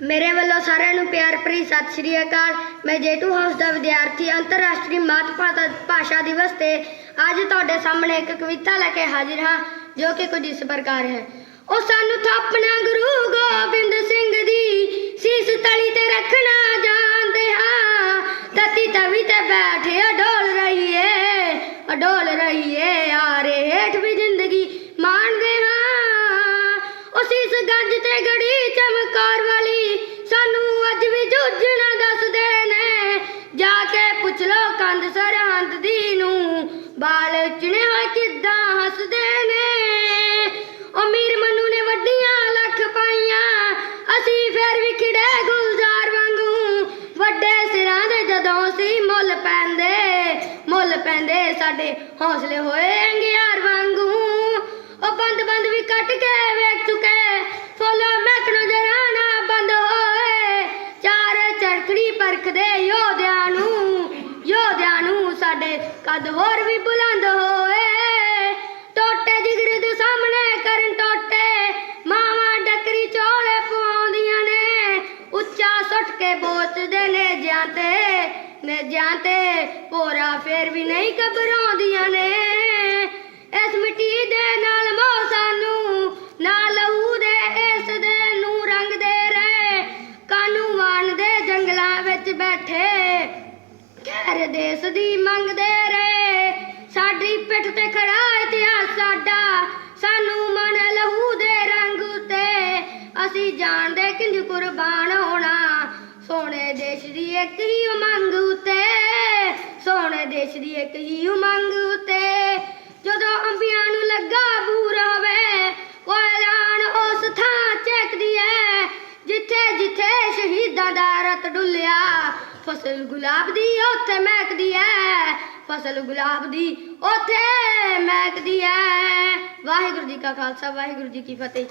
ਮੇਰੇ ਵੱਲੋਂ ਸਾਰਿਆਂ ਨੂੰ ਪਿਆਰ ਭਰੀ ਸਤਿ ਸ਼੍ਰੀ ਅਕਾਲ। ਮੈਂ ਜੇਟੂ ਹਾਊਸ ਦਾ ਵਿਦਿਆਰਥੀ, ਅੰਤਰਰਾਸ਼ਟਰੀ ਮਾਤ ਭਾਸ਼ਾ ਦਿਵਸ ਤੇ ਅੱਜ ਤੁਹਾਡੇ ਸਾਹਮਣੇ ਇੱਕ ਕਵਿਤਾ ਲੈ ਕੇ ਹਾਜ਼ਰ ਹਾਂ, ਜੋ ਕਿ ਕੁਝ ਇਸ ਪ੍ਰਕਾਰ ਹੈ। ਉਹ ਸਾਨੂੰ ਥਾਪਣਾ ਗੁਰੂ ਗੋਬਿੰਦ ਸਿੰਘ ਦੀ, ਸੀਸ ਤਲੀ ਤੇ ਰੱਖਣਾ ਜਾਣਦੇ ਹਾਂ। ਤਤੀ ਤਵੀ ਤੇ ਬੈਠੇ ਅਡੋਲ ਰਹੀਏ ਅਡੋਲ ਰਹੀਏ ਯਾਰੇ ਹੇਠ ਵੀ ਜ਼ਿੰਦਗੀ ਪੁੱਛ ਸਰਹੰਦ ਦੀ ਨੂੰ ਬਾਲ ਚਿਣੇ ਹੋਏ ਕਿੱਦਾਂ ਹੱਸਦੇ ਨੇ। ਉਹ ਮੀਰ ਮਨੂ ਨੇ ਵੱਡੀਆਂ ਲੱਖ ਪਾਈਆਂ। ਅਸੀਂ ਫੇਰ ਵੀ ਗੁਲਜ਼ਾਰ ਵਾਂਗੂ। ਵੱਡੇ ਸਿਰਾਂ ਦੇ ਜਦੋਂ ਸੀ ਮੁੱਲ ਪੈਂਦੇ ਮੁੱਲ ਪੈਂਦੇ ਸਾਡੇ ਹੌਸਲੇ ਹੋਏ ਅੰਗਿਆਰ ਵਾਂਗੂ। ਉਹ ਬੰਦ ਬੰਦ ਵੀ ਕੱਟ ਕੇ ਵੇਖ ਚੁੱਕੇ। ਫੁੱਲ ਮਹਿਕਣੋਂ ਜਰਾਣਾ ਬੰਦ ਹੋਏ। ਚਾਰ ਚਰਖੜੀ ਪਰਖਦੇ ਯੋਧਿਆਂ ਨੂੰ ਯੋਧਿਆਂ ਨੂੰ ਸਾਡੇ ਹੋਰ ਵੀ ਬੁਲੰਦ ਹੋਏ। ਟੋਟੇ ਜਿਗਰ ਦੇ ਸਾਹਮਣੇ ਕਰਨ ਟੋਟੇ। ਮਾਵਾਂ ਡਕਰੀ ਚੋਲੇ ਪਵਾਉਂਦੀਆਂ ਨੇ। ਉੱਚਾ ਸੁੱਟ ਕੇ ਬੋਤਦੇ ਨੇ ਜਾਂ ਤੇ। ਨੇ ਤੇ ਪੋਰਾ ਫੇਰ ਵੀ ਨਹੀਂ ਘਬਰਾਉਂਦੀਆਂ ਖੈਰ ਦੇਸ਼ ਦੀ ਮੰਗਦੇ ਰਹੇ। ਸਾਡੀ ਪਿੱਠ ਤੇ ਖੜਾ ਇਤਿਹਾਸ ਸਾਡਾ। ਸਾਨੂੰ ਮਨ ਲਹੂ ਦੇ ਰੰਗ ਉਤੇ। ਅਸੀਂ ਜਾਣਦੇ ਕਿੰਜ ਕੁਰਬਾਨ ਹੋਣਾ। ਸੋਹਣੇ ਦੇਸ਼ ਦੀ ਇੱਕ ਹੀ ਉਮੰਗ ਉਤੇ। ਸੋਹਣੇ ਦੇਸ਼ ਦੀ ਇੱਕ ਹੀ ਉਮੰਗ ਉਤੇ। ਜਦੋਂ ਅੰਬੀਆਂ ਨੂੰ ਲੱਗਾ ਬੂਰ ਹੋਵੇ ਕੋਇਲਾਨ ਉਸ ਥਾਂ ਚੱਕਦੀ ਐ ਜਿੱਥੇ ਜਿੱਥੇ ਸ਼ਹੀਦਾਂ ਦਾ ਰਤ ਡੁੱਲਿਆ। ਫਸਲ ਗੁਲਾਬ ਦੀ ਉੱਥੇ ਮਹਿਕਦੀ ਐ, ਫਸਲ ਗੁਲਾਬ ਦੀ ਉੱਥੇ ਮਹਿਕਦੀ ਐ। ਵਾਹਿਗੁਰੂ ਜੀ ਕਾ ਖਾਲਸਾ, ਵਾਹਿਗੁਰੂ ਜੀ ਕੀ ਫਤਿਹ।